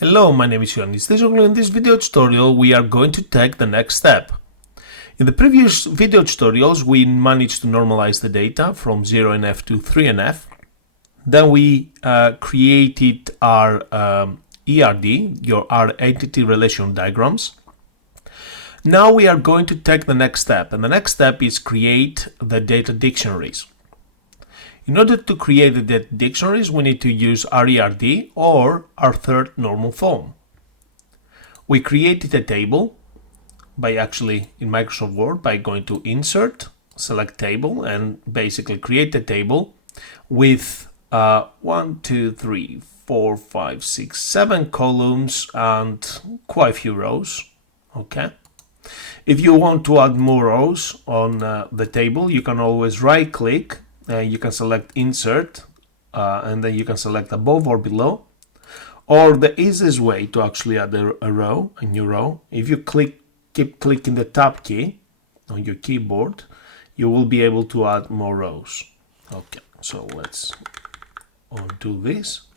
Hello, my name is Ioannis. In this video tutorial we are going to take the next step. In the previous video tutorials we managed to normalize the data from 0NF to 3NF. Then we created our ERD, our entity relation diagrams. Now we are going to take the next step, and the next step is create the data dictionaries. In order to create the data dictionaries, we need to use our ERD or our third normal form. We created a table by in Microsoft Word by going to Insert, select Table, and basically create a table with 1, 2, 3, 4, 5, 6, 7 columns and quite a few rows. Okay. If you want to add more rows on the table, you can always right click. You can select Insert and then you can select above or below. Or the easiest way to actually add a new row, if you keep clicking the Tab key on your keyboard, you will be able to add more rows. Okay, so let's undo this.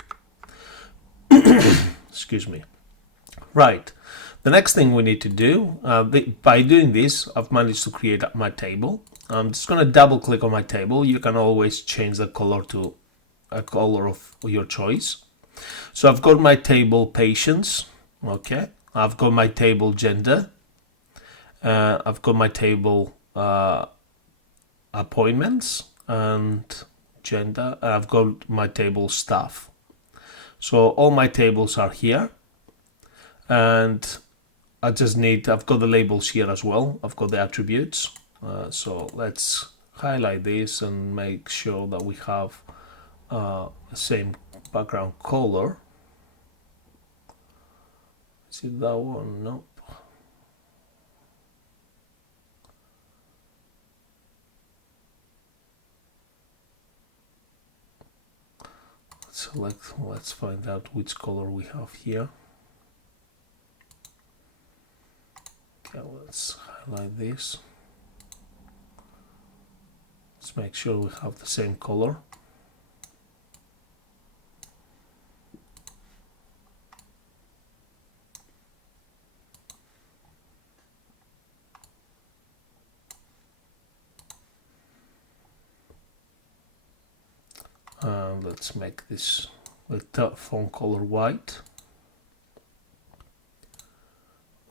Excuse me. Right. The next thing we need to do, by doing this, I've managed to create my table. I'm just going to double click on my table. You can always change the color to a color of your choice. So I've got my table patients. Okay. I've got my table gender. I've got my table appointments and gender. I've got my table staff. So all my tables are here. And I've got the labels here as well. I've got the attributes. So let's highlight this and make sure that we have the same background color. Is it that one? Nope. Let's find out which color we have here. Okay, let's highlight this. Let's make sure we have the same color. And let's make this the font color white.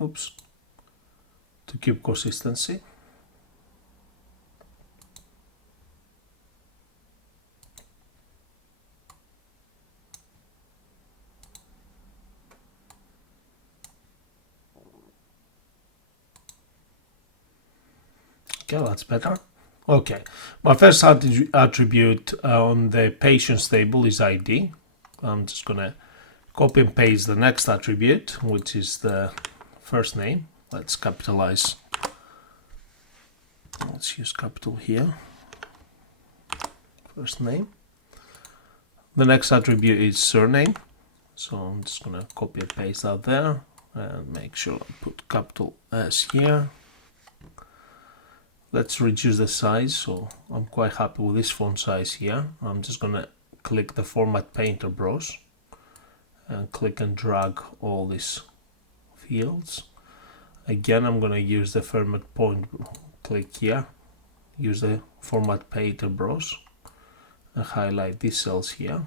Oops. To keep consistency. Okay, that's better. Okay, my first attribute on the patients table is ID. I'm just gonna copy and paste the next attribute, which is the first name. Let's capitalize. Let's use capital here. First name. The next attribute is surname. So I'm just gonna copy and paste that there and make sure I put capital S here. Let's reduce the size, so I'm quite happy with this font size here. I'm just gonna click the Format Painter brush and click and drag all these fields. Again, I'm gonna use the Format Point, click here, use the Format Painter brush and highlight these cells here.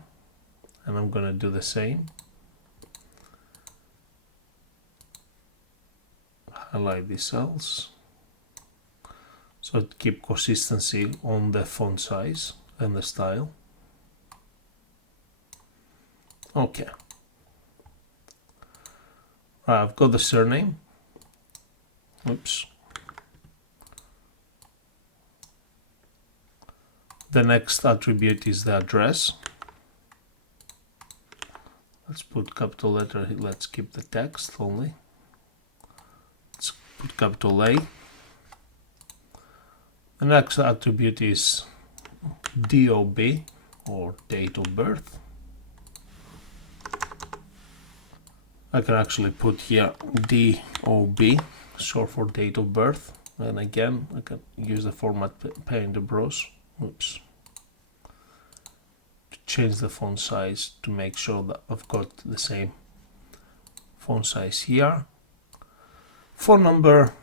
And I'm gonna do the same. Highlight these cells. So to keep consistency on the font size and the style. Okay. I've got the surname. Oops. The next attribute is the address. Let's put capital letter, let's keep the text only. Let's put capital A. The next attribute is DOB or date of birth. I can actually put here DOB, short for date of birth. And again, I can use the Format Painter brush. Oops. To change the font size to make sure that I've got the same font size here. Phone number,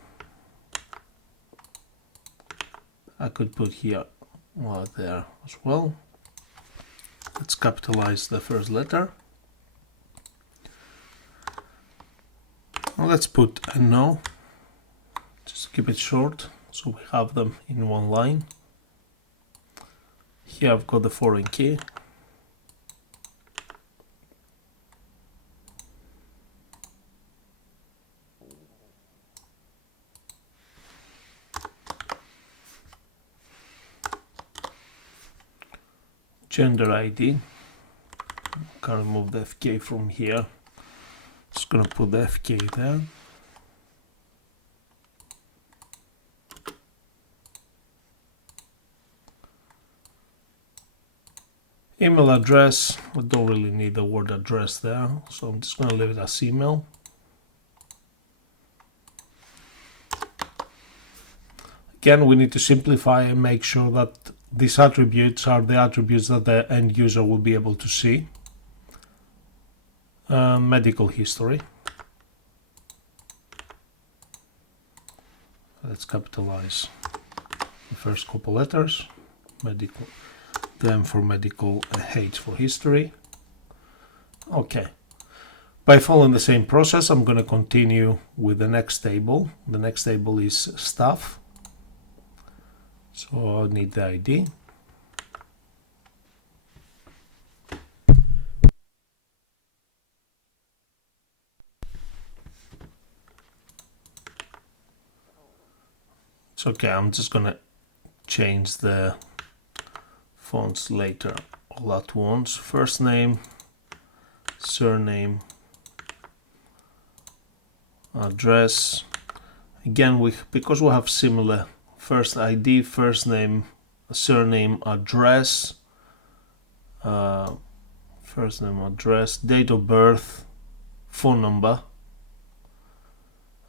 I could put here or there as well. Let's capitalize the first letter. Let's put a no, just keep it short so we have them in one line. Here I've got the foreign key. Gender ID, can remove the FK from here. Just gonna put the FK there. Email address, we don't really need the word address there, so I'm just gonna leave it as email. Again, we need to simplify and make sure that these attributes are the attributes that the end user will be able to see. Medical history. Let's capitalize the first couple letters. Medical, the M for medical, H for history. Okay. By following the same process, I'm going to continue with the next table. The next table is staff. So I'll need the ID. It's okay, I'm just gonna change the fonts later all at once. First name, surname, address. Again, because we have similar first ID, first name, surname, address, first name, address, date of birth, phone number,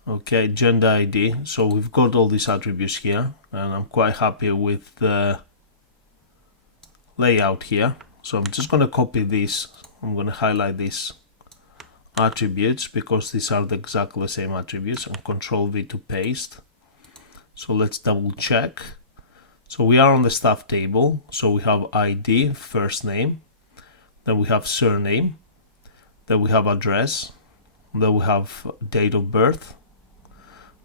okay, gender ID. So we've got all these attributes here, and I'm quite happy with the layout here. So I'm just going to copy this. I'm going to highlight these attributes because these are exactly the same attributes, and Control V to paste. So let's double check. So we are on the staff table. So we have ID, first name, then we have surname, then we have address, then we have date of birth,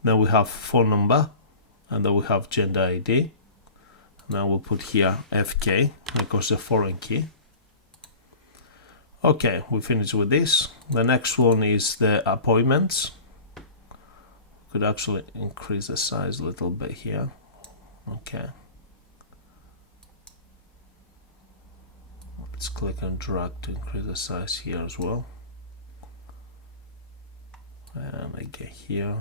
then we have phone number, and then we have gender ID. Now we'll put here FK because the foreign key. Okay, we finished with this. The next one is the appointments. Could actually increase the size a little bit here. Okay. Let's click and drag to increase the size here as well. And I get here.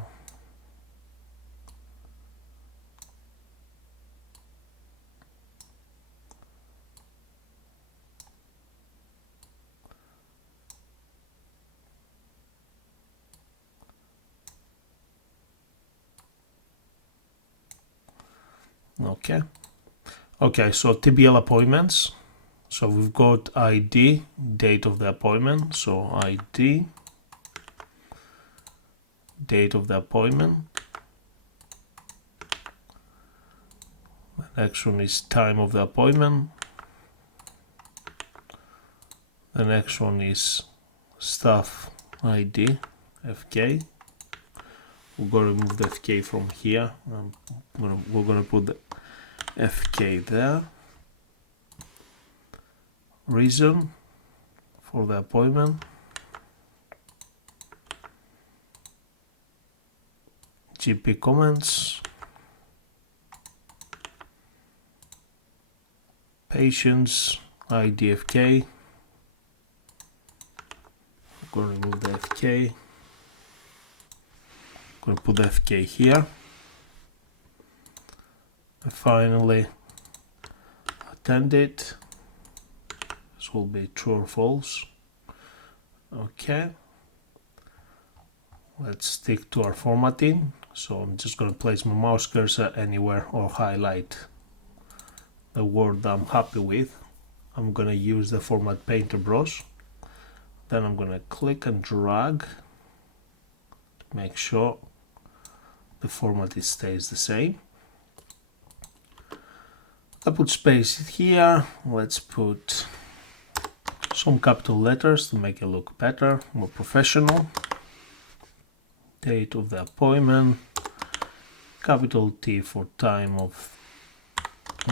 Okay, so TBL appointments. So we've got ID, date of the appointment. So ID, date of the appointment. The next one is time of the appointment. The next one is staff ID, FK. We're going to remove the FK from here. We're going to put the FK there. Reason for the appointment. GP comments. Patients, IDFK. I'm going to remove the FK. I'm going to put the FK here. And finally, attended. This will be true or false. Okay. Let's stick to our formatting. So I'm just going to place my mouse cursor anywhere or highlight the word that I'm happy with. I'm going to use the format painter brush. Then I'm going to click and drag make sure the format stays the same. I put space here. Let's put some capital letters to make it look better, more professional. Date of the appointment, capital T for time of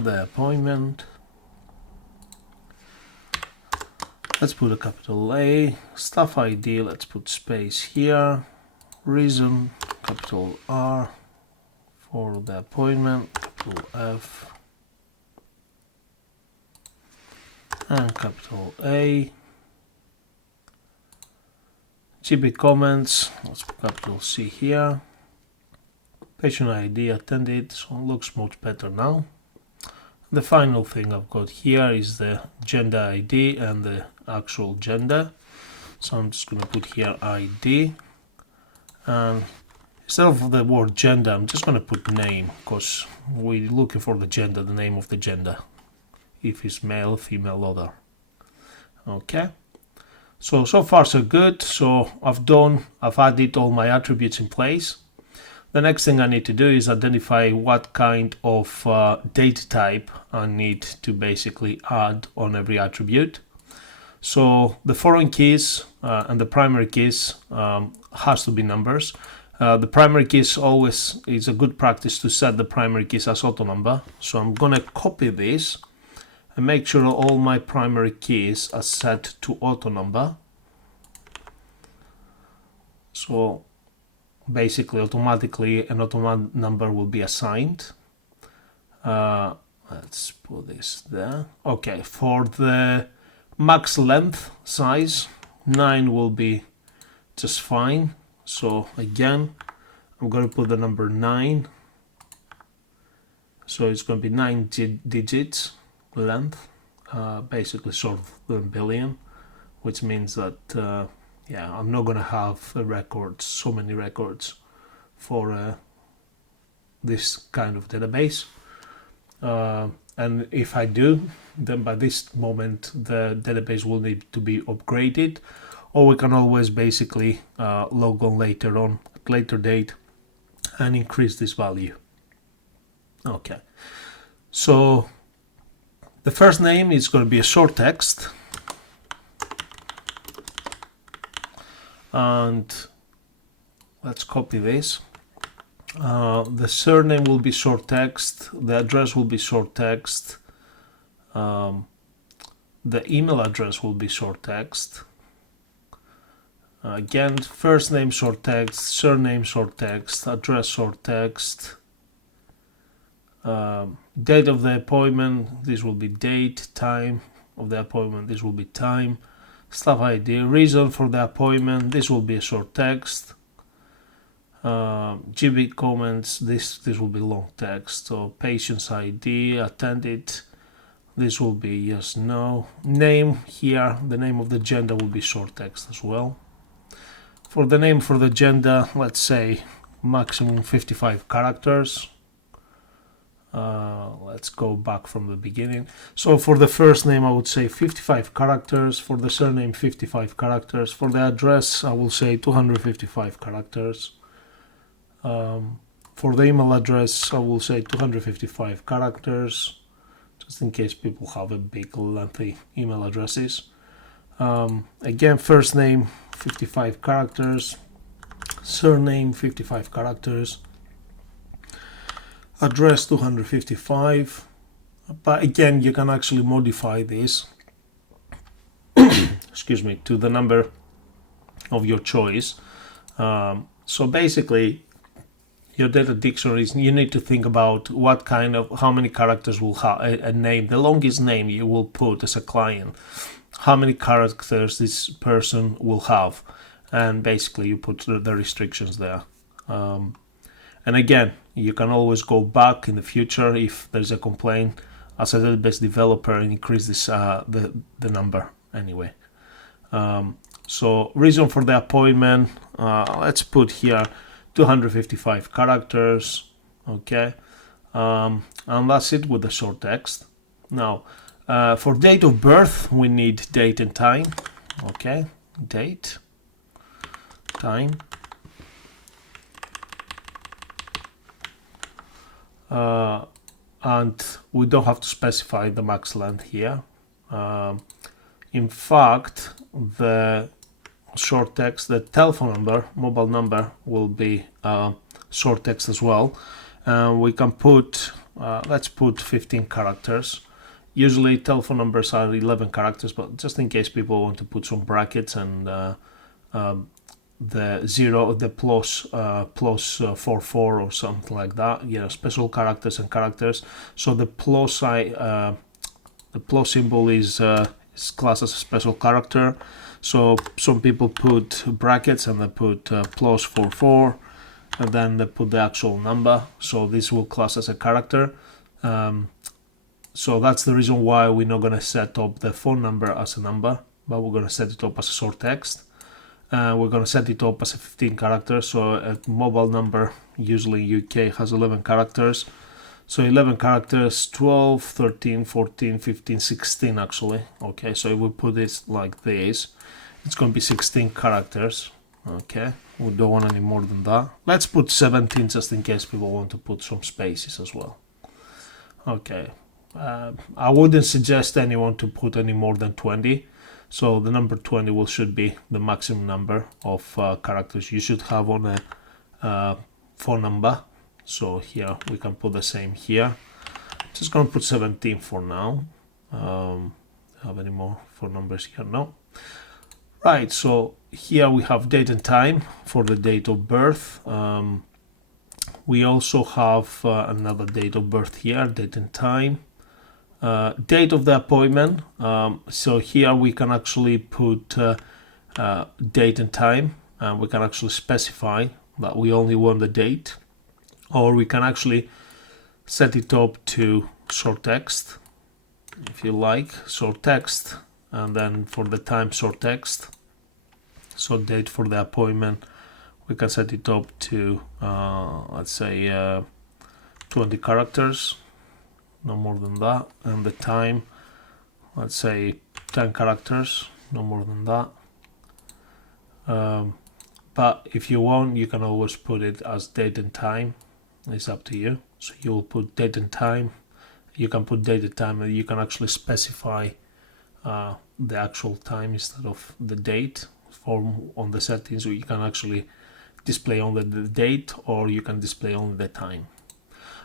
the appointment. Let's put a capital A. Staff ID, let's put space here. Reason, capital R for the appointment, capital F, and capital A. GB comments, let's put capital C here. Patient ID attended, so it looks much better now. The final thing I've got here is the gender ID and the actual gender. So I'm just going to put here ID, and instead of the word gender, I'm just going to put name, because we're looking for the gender, the name of the gender, if it's male, female, other. Okay, so far so good. So I've added all my attributes in place. The next thing I need to do is identify what kind of data type I need to basically add on every attribute. So the foreign keys and the primary keys has to be numbers. The primary keys always is a good practice to set the primary keys as auto number. So I'm gonna copy this and make sure all my primary keys are set to auto number. So basically automatically an auto number will be assigned. Let's put this there. Okay, for the max length size, 9 will be just fine. So again, I'm going to put the number 9. So it's going to be 9 digits length, basically sort of 1 billion, which means that yeah, I'm not going to have records, so many records for this kind of database. And if I do, then by this moment the database will need to be upgraded, or we can always basically log on later on, at later date, and increase this value. Okay, so the first name is going to be a short text. And let's copy this. The surname will be short text, the address will be short text, the email address will be short text. Again, first name short text, surname short text, address short text, date of the appointment, this will be date, time of the appointment, this will be time. Staff ID, reason for the appointment, this will be a short text. GB comments, this will be long text. So patient's ID, attended, this will be yes, no. Name here, the name of the gender will be short text as well. For the name for the gender, let's say maximum 55 characters. Let's go back from the beginning. So for the first name I would say 55 characters, for the surname 55 characters, for the address I will say 255 characters, for the email address I will say 255 characters, just in case people have a big lengthy email addresses. Again, first name 55 characters, surname 55 characters, address 255, but again you can actually modify this excuse me, to the number of your choice. So basically your data dictionaries, you need to think about what kind of, how many characters will have a name, the longest name you will put as a client, how many characters this person will have, and basically you put the restrictions there. And again, you can always go back in the future if there's a complaint as a database developer and increase this the number anyway. So reason for the appointment, let's put here 255 characters. Okay, and that's it with the short text. Now for date of birth we need date and time. Okay, date, time. and we don't have to specify the max length here. In fact, the short text, the telephone number, mobile number, will be short text as well. We can put, let's put 15 characters. Usually telephone numbers are 11 characters, but just in case people want to put some brackets and the zero, the plus 44 or something like that, special characters and characters. So the plus symbol is classed as a special character. So some people put brackets and they put plus 44, and then they put the actual number. So this will class as a character. So that's the reason why we're not going to set up the phone number as a number, but we're going to set it up as a short text. We're going to set it up as a 15 characters. So a mobile number usually UK has 11 characters. So 11 characters, 12, 13, 14, 15, 16 actually. Okay, so if we put it like this, it's going to be 16 characters. Okay, we don't want any more than that. Let's put 17 just in case people want to put some spaces as well. Okay, I wouldn't suggest anyone to put any more than 20. So the number 20 should be the maximum number of characters you should have on a phone number. So here we can put the same here. Just going to put 17 for now. Have any more phone numbers here? No. Right, so here we have date and time for the date of birth. We also have another date of birth here, date and time. Date of the appointment. So here we can actually put date and time, and we can actually specify that we only want the date, or we can actually set it up to short text if you like, short text, and then for the time short text. So date for the appointment, we can set it up to let's say 20 characters, no more than that, and the time, let's say 10 characters, no more than that. But if you want, you can always put it as date and time. It's up to you. So you will put date and time. You can put date and time, and you can actually specify the actual time instead of the date on the settings. So you can actually display only the date, or you can display only the time.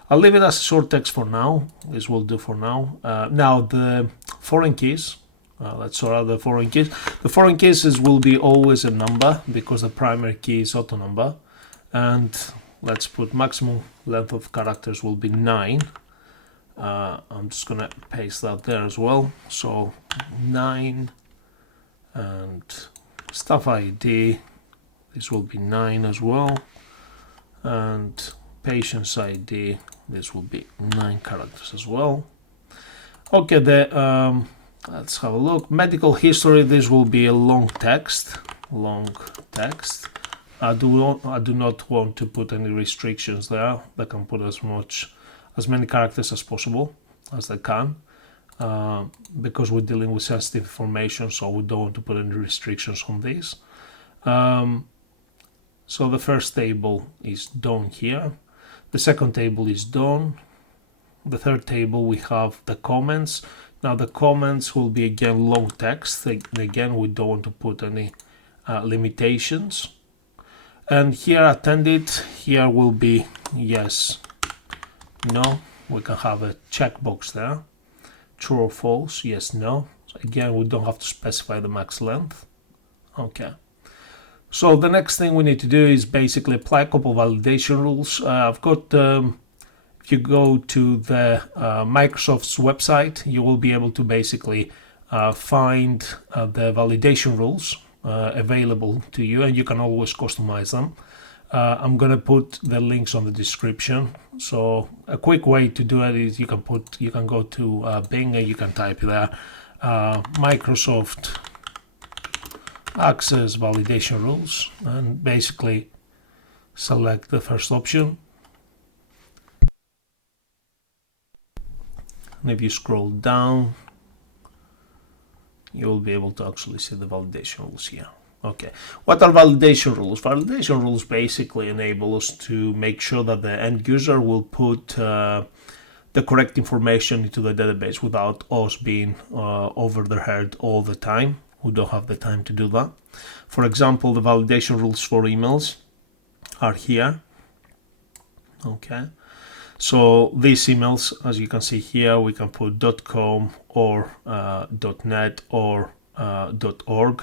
I'll leave it as short text for now. This will do for now. Now the foreign keys. Let's sort out the foreign keys. The foreign keys will be always a number because the primary key is auto number. And let's put maximum length of characters will be 9. I'm just gonna paste that there as well. So 9, and staff ID, this will be 9 as well, and patient's ID, this will be 9 characters as well. Okay, let's have a look. Medical history, this will be a long text. I do not want to put any restrictions there. They can put as many characters as possible as they can, because we're dealing with sensitive information, so we don't want to put any restrictions on this. So the first table is done here. The second table is done. The third table we have the comments. Now the comments will be again long text. Again, we don't want to put any limitations. And here attended, here will be yes, no. We can have a checkbox there. True or false, yes, no. So again, we don't have to specify the max length. Okay. So the next thing we need to do is basically apply a couple of validation rules. I've got, if you go to the Microsoft's website, you will be able to basically find the validation rules available to you, and you can always customize them. I'm gonna put the links on the description. So a quick way to do it is you can go to Bing and you can type there Microsoft Access Validation Rules, and basically select the first option. And if you scroll down, you will be able to actually see the validation rules here. Okay, what are validation rules? Validation rules basically enable us to make sure that the end user will put the correct information into the database without us being over their head all the time. We don't have the time to do that. For example, the validation rules for emails are here. Okay, so these emails, as you can see here, we can put .com or .net or .org.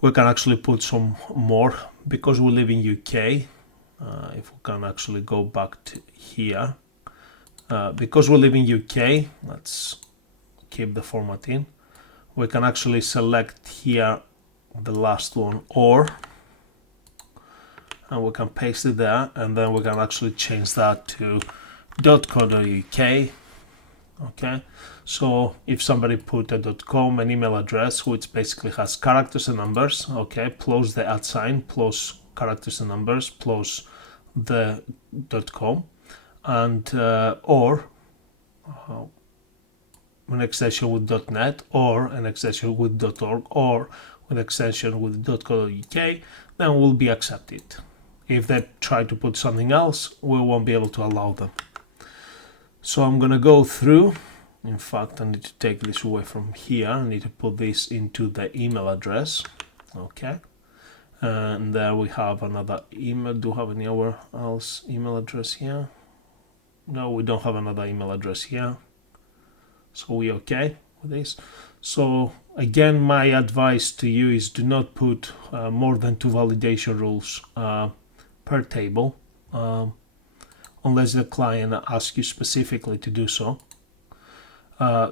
We can actually put some more because we live in UK. If we can actually go back to here, because we live in UK, let's keep the formatting. We can actually select here the last one, or, and we can paste it there, and then we can actually change that to .co.uk. Okay, so if somebody put a .com, an email address, which basically has characters and numbers, okay, plus the @ sign, plus characters and numbers, plus the .com, and or an extension with .net, or an extension with .org, or an extension with .co.uk, then will be accepted. If they try to put something else, we won't be able to allow them. So I'm gonna go through. In fact, I need to take this away from here. I need to put this into the email address. Okay, and there we have another email. Do we have any other else email address here? No, we don't have another email address here. So we okay with this. So again, my advice to you is do not put more than 2 validation rules per table, unless the client asks you specifically to do so.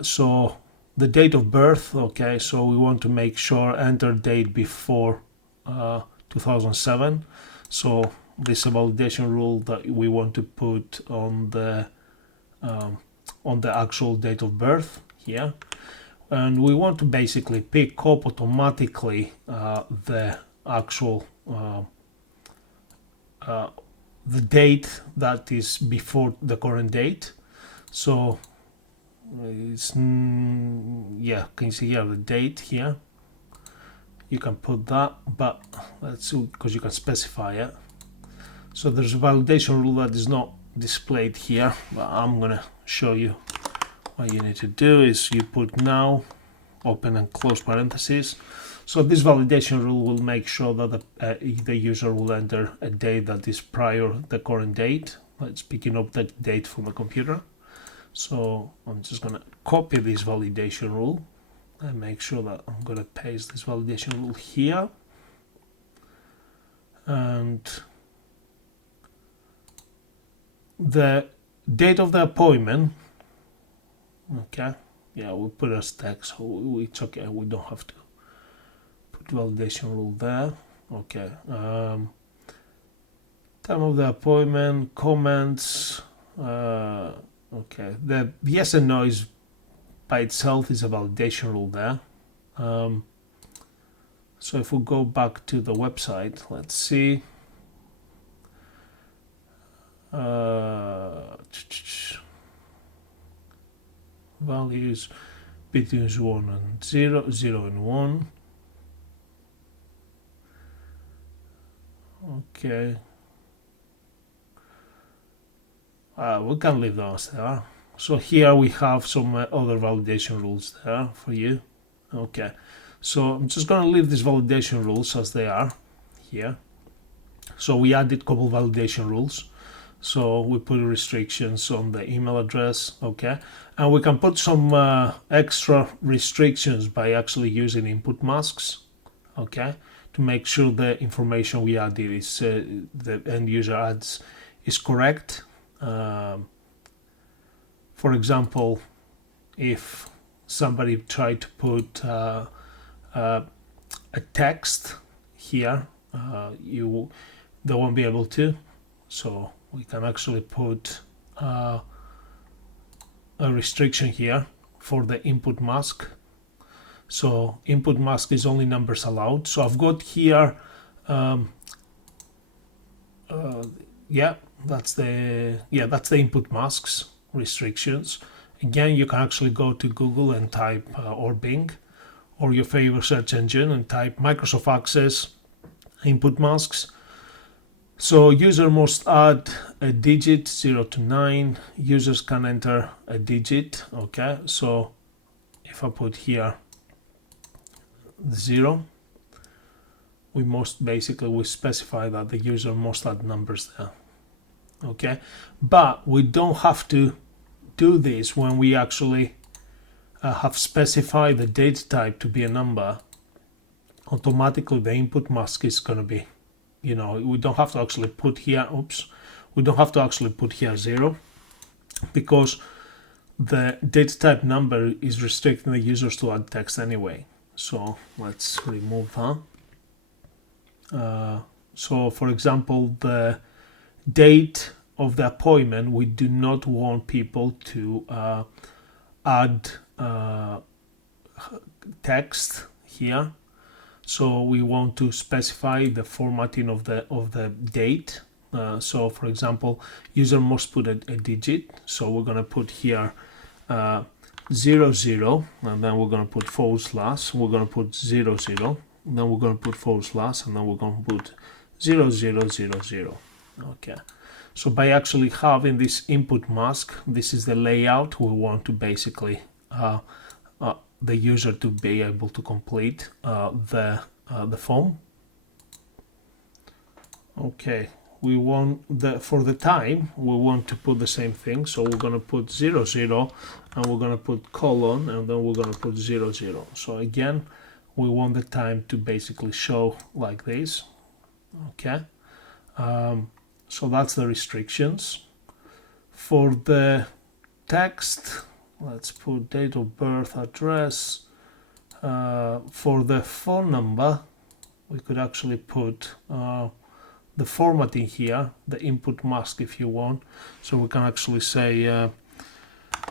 So the date of birth, okay, so we want to make sure enter date before 2007. So this is a validation rule that we want to put on the actual date of birth here, and we want to basically pick up automatically the actual the date that is before the current date. So it's yeah, can you see here the date here? You can put that, but let's see, because you can specify it. So there's a validation rule that is not displayed here, but I'm gonna show you what you need to do. Is you put now, open and close parentheses. So this validation rule will make sure that the user will enter a date that is prior the current date. It's picking up that date from the computer. So I'm just gonna copy this validation rule and make sure that I'm gonna paste this validation rule here, and the date of the appointment, okay, yeah, we'll put as text, so it's okay, we don't have to put validation rule there. Okay, time of the appointment, comments, okay, the yes and no is by itself is a validation rule there. So if we go back to the website, let's see. Values between 1 and 0, 0 and 1. Okay. We can leave those there. So here we have some other validation rules there for you. Okay. So I'm just going to leave these validation rules as they are here. So we added a couple validation rules. So we put restrictions on the email address, okay, and we can put some extra restrictions by actually using input masks, okay, to make sure the information we added is the end user adds is correct. For example, if somebody tried to put a text here, they won't be able to. So we can actually put a restriction here for the input mask. So input mask is only numbers allowed. So I've got here, yeah, that's the input masks restrictions. Again, you can actually go to Google and type or Bing, or your favorite search engine and type Microsoft Access input masks. So user must add a digit 0 to 9. Users can enter a digit. Okay, so if I put here 0, we specify that the user must add numbers there. Okay, but we don't have to do this when we actually have specified the data type to be a number. Automatically the input mask is going to be, we don't have to actually put here, we don't have to actually put here 0, because the data type number is restricting the users to add text anyway. So let's remove that. So for example, the date of the appointment, we do not want people to add text here. So we want to specify the formatting of the date. So for example, user must put a digit. So we're going to put here 00, and then we're going to put forward slash. We're going to put 00, and then we're going to put forward slash, and then we're going to put 0000. Okay. So by actually having this input mask, this is the layout we want to basically the user to be able to complete the form. Okay, we want for the time we want to put the same thing, so we're going to put 00, and we're going to put colon, and then we're going to put 00. So again, we want the time to basically show like this. Okay, so that's the restrictions. For the text, let's put date of birth, address. For the phone number, we could actually put the formatting here, the input mask if you want. So we can actually say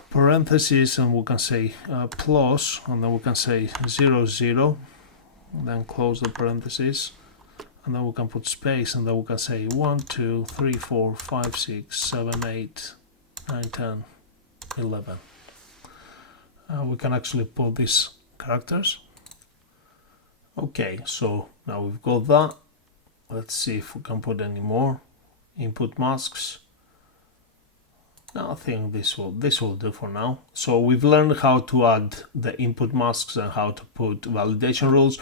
parentheses, and we can say plus, and then we can say 00, and then close the parentheses, and then we can put space, and then we can say 1, 2, 3, 4, 5, 6, 7, 8, 9, 10, 11. We can actually put these characters. Okay, so now we've got that. Let's see if we can put any more input masks. No, I think this will do for now. So we've learned how to add the input masks and how to put validation rules.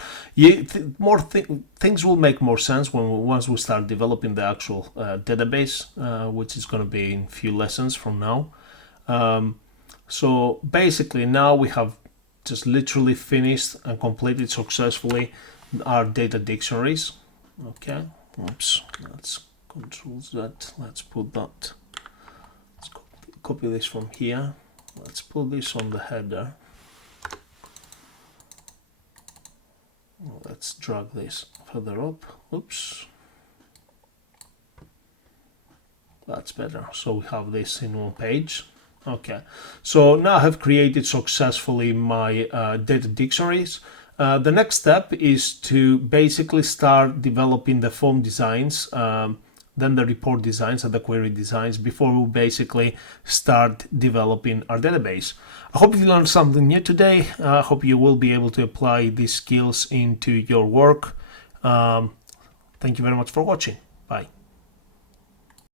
Things will make more sense once we start developing the actual database, which is going to be in a few lessons from now. So basically now we have just literally finished and completed successfully our data dictionaries. Okay, oops, let's Control Z, let's put that, let's copy this from here, let's put this on the header, let's drag this further up, oops, that's better, so we have this in one page. Okay, so now I have created successfully my data dictionaries. The next step is to basically start developing the form designs, then the report designs and the query designs before we basically start developing our database. I hope you learned something new today. I hope you will be able to apply these skills into your work. Thank you very much for watching. Bye.